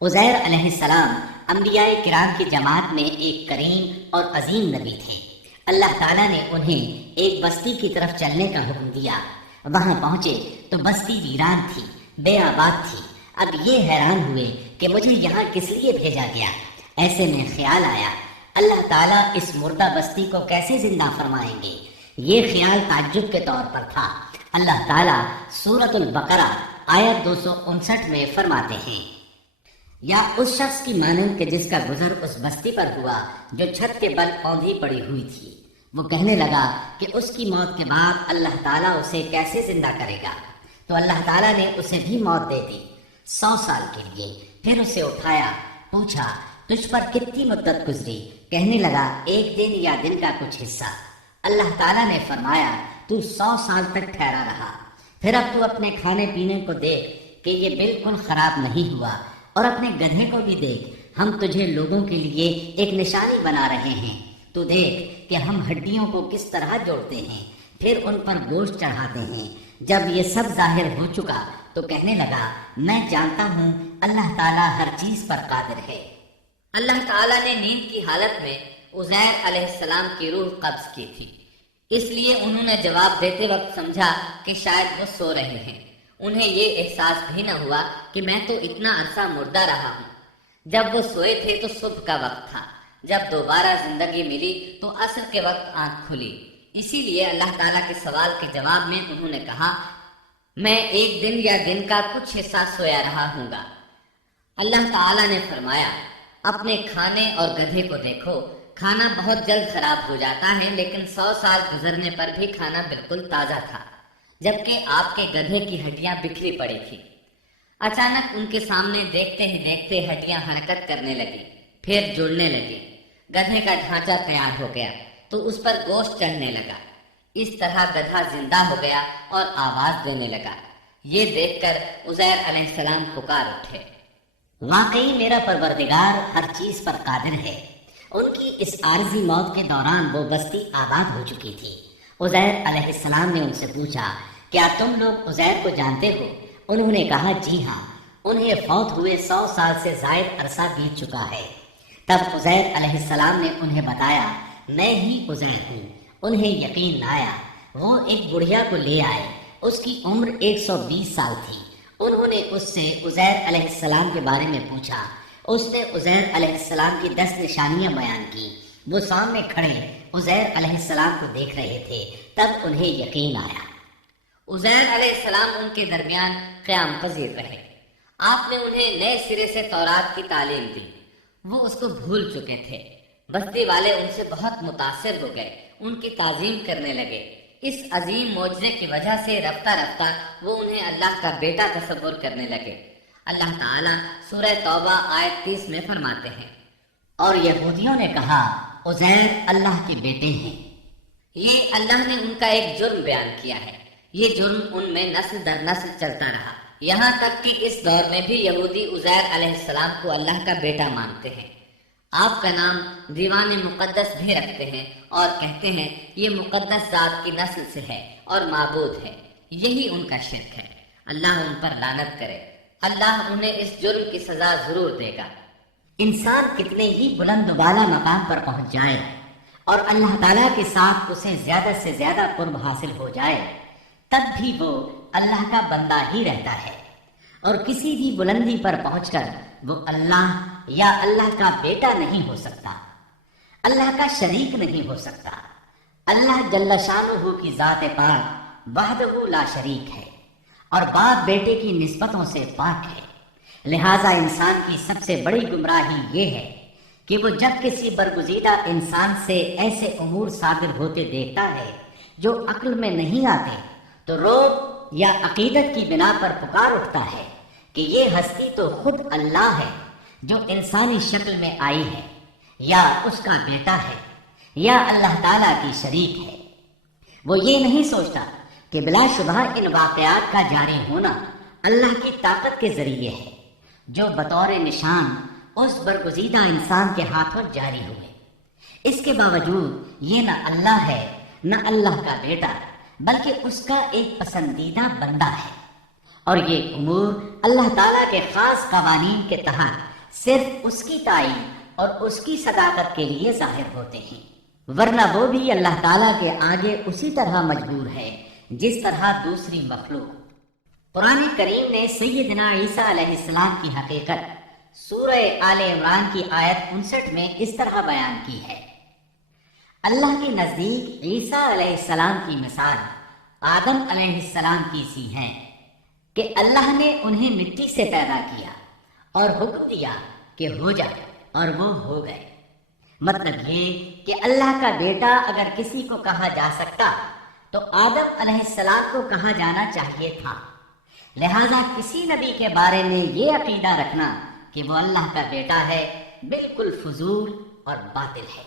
عزیر علیہ السلام انبیاء کرام کی جماعت میں ایک کریم اور عظیم نبی تھے۔ اللہ تعالیٰ نے انہیں ایک بستی کی طرف چلنے کا حکم دیا۔ وہاں پہنچے تو بستی ویران تھی، بے آباد تھی۔ اب یہ حیران ہوئے کہ مجھے یہاں کس لیے بھیجا گیا۔ ایسے میں خیال آیا اللہ تعالیٰ اس مردہ بستی کو کیسے زندہ فرمائیں گے۔ یہ خیال تعجب کے طور پر تھا۔ اللہ تعالیٰ سورۃ البقرہ آیت 259 میں فرماتے ہیں، یا اس شخص کی مانند کہ جس کا گزر اس بستی پر ہوا جو چھت کے بل اوندھی پڑی ہوئی تھی۔ وہ کہنے لگا کہ اس کی موت کے بعد اللہ تعالیٰ اسے کیسے زندہ کرے گا، تو اللہ تعالیٰ نے اسے بھی موت دے دی 100 سال کے لیے۔ پھر اسے اٹھایا، پوچھا تجھ پر کتنی مدت گزری؟ کہنے لگا 1 دن یا دن کا کچھ حصہ۔ اللہ تعالیٰ نے فرمایا تو 100 سال تک ٹھہرا رہا۔ پھر اب تو اپنے کھانے پینے کو دیکھ کہ یہ بالکل خراب نہیں ہوا، اور اپنے گدھے کو بھی دیکھ، ہم تجھے لوگوں کے لیے ایک نشانی بنا رہے ہیں۔ تو دیکھ کہ ہم ہڈیوں کو کس طرح جوڑتے ہیں، پھر ان پر گوشت چڑھاتے ہیں۔ جب یہ سب ظاہر ہو چکا تو کہنے لگا میں جانتا ہوں اللہ تعالیٰ ہر چیز پر قادر ہے۔ اللہ تعالیٰ نے نیند کی حالت میں عزیر علیہ السلام کی روح قبض کی تھی، اس لیے انہوں نے جواب دیتے وقت سمجھا کہ شاید وہ سو رہے ہیں۔ انہیں یہ احساس بھی نہ ہوا کہ میں تو اتنا عرصہ مردہ رہا ہوں۔ جب وہ سوئے تھے تو صبح کا وقت تھا۔ جب دوبارہ زندگی ملی تو عصر کے وقت آنکھ کھلی۔ اسی لیے اللہ تعالیٰ کے سوال کے جواب میں انہوں نے کہا میں 1 دن یا دن کا کچھ حصہ سویا رہا ہوں گا۔ اللہ تعالیٰ نے فرمایا اپنے کھانے اور گدھے کو دیکھو، کھانا بہت جلد خراب ہو جاتا ہے، لیکن 100 سال گزرنے پر بھی کھانا بالکل تازہ تھا، جبکہ آپ کے گدھے کی ہڈیاں بکھری پڑی تھی۔ اچانک ان کے سامنے دیکھتے ہی دیکھتے ہڈیاں حرکت کرنے لگی، پھر جڑنے لگی۔ گدھے کا ڈھانچہ تیار ہو گیا تو اس پر گوشت چڑھنے لگا۔ اس طرح گدھا زندہ ہو گیا اور آواز دینے لگا۔ یہ دیکھ کر عزیر علیہ السلام پکار اٹھے، واقعی میرا پروردگار ہر چیز پر قادر ہے۔ ان کی اس عارضی موت کے دوران وہ بستی آباد ہو چکی تھی۔ عزیر علیہ السلام نے ان سے پوچھا کیا تم لوگ عزیر کو جانتے ہو؟ انہوں نے کہا جی ہاں، انہیں فوت ہوئے 100 سال سے زائد عرصہ بیت چکا ہے۔ تب عزیر علیہ السلام نے انہیں بتایا میں ہی عزیر ہوں۔ انہیں یقین نہ آیا۔ وہ ایک بڑھیا کو لے آئے، اس کی عمر 120 سال تھی۔ انہوں نے اس سے عزیر علیہ السلام کے بارے میں پوچھا۔ اس نے عزیر علیہ السلام کی 10 نشانیاں بیان کی۔ وہ سامنے کھڑے عزیر علیہ السلام کو دیکھ رہے تھے، تب انہیں یقین آیا۔ عزیر علیہ السلام ان کے درمیان قیام پذیر رہے۔ آپ نے انہیں نئے سرے سے تورات کی تعلیم دی۔ وہ اس کو بھول چکے تھے۔ بستی والے ان سے بہت متاثر ہو گئے، ان کی تعظیم کرنے لگے۔ اس عظیم معجزے کی وجہ سے رفتہ رفتہ وہ انہیں اللہ کا بیٹا تصور کرنے لگے۔ اللہ تعالیٰ سورہ توبہ آیت 30 میں فرماتے ہیں، اور یہودیوں نے کہا عزیر اللہ کے بیٹے ہیں۔ یہ اللہ نے ان کا ایک جرم بیان کیا ہے۔ یہ جرم ان میں نسل در نسل چلتا رہا، یہاں تک کہ اس دور میں بھی یہودی عزیر علیہ السلام کو اللہ کا بیٹا مانتے ہیں۔ آپ کا نام دیوان مقدس بھی رکھتے ہیں اور کہتے ہیں یہ مقدس ذات کی نسل سے ہے اور معبود ہے۔ یہی ان کا شرک ہے۔ اللہ ان پر لعنت کرے۔ اللہ انہیں اس جرم کی سزا ضرور دے گا۔ انسان کتنے ہی بلند و بالا مقام پر پہنچ جائے اور اللہ تعالیٰ کے ساتھ اسے زیادہ سے زیادہ قرب حاصل ہو جائے، تب بھی وہ اللہ کا بندہ ہی رہتا ہے، اور کسی بھی بلندی پر پہنچ کر وہ اللہ یا اللہ کا بیٹا نہیں ہو سکتا، اللہ کا شریک نہیں ہو سکتا۔ اللہ جل شانہ کی ذات پاک وحدہ لا شریک ہے اور باپ بیٹے کی نسبتوں سے پاک ہے۔ لہذا انسان کی سب سے بڑی گمراہی یہ ہے کہ وہ جب کسی برگزیدہ انسان سے ایسے امور صادر ہوتے دیکھتا ہے جو عقل میں نہیں آتے، تو رعب یا عقیدت کی بنا پر پکار اٹھتا ہے کہ یہ ہستی تو خود اللہ ہے جو انسانی شکل میں آئی ہے، یا اس کا بیٹا ہے، یا اللہ تعالیٰ کی شریک ہے۔ وہ یہ نہیں سوچتا کہ بلا شبہ ان واقعات کا جاری ہونا اللہ کی طاقت کے ذریعے ہے، جو بطور نشان اس برگزیدہ انسان کے ہاتھوں جاری ہوئے۔ اس کے باوجود یہ نہ اللہ ہے نہ اللہ کا بیٹا، بلکہ اس کا ایک پسندیدہ بندہ ہے، اور یہ امور اللہ تعالیٰ کے خاص قوانین کے تحت صرف اس کی تعین اور اس کی صداقت کے لیے ظاہر ہوتے ہیں، ورنہ وہ بھی اللہ تعالیٰ کے آگے اسی طرح مجبور ہے جس طرح دوسری مخلوق۔ قرآن کریم نے سیدنا عیسیٰ علیہ السلام کی حقیقت سورہ آل عمران کی آیت 59 میں اس طرح بیان کی ہے: اللہ کے نزدیک عیسیٰ علیہ السلام کی مثال آدم علیہ السلام کی سی ہیں کہ اللہ نے انہیں مٹی سے پیدا کیا اور حکم دیا کہ ہو جا، اور وہ ہو گئے۔ مطلب یہ کہ اللہ کا بیٹا اگر کسی کو کہا جا سکتا تو آدم علیہ السلام کو کہا جانا چاہیے تھا، لہذا کسی نبی کے بارے میں یہ عقیدہ رکھنا کہ وہ اللہ کا بیٹا ہے بالکل فضول اور باطل ہے۔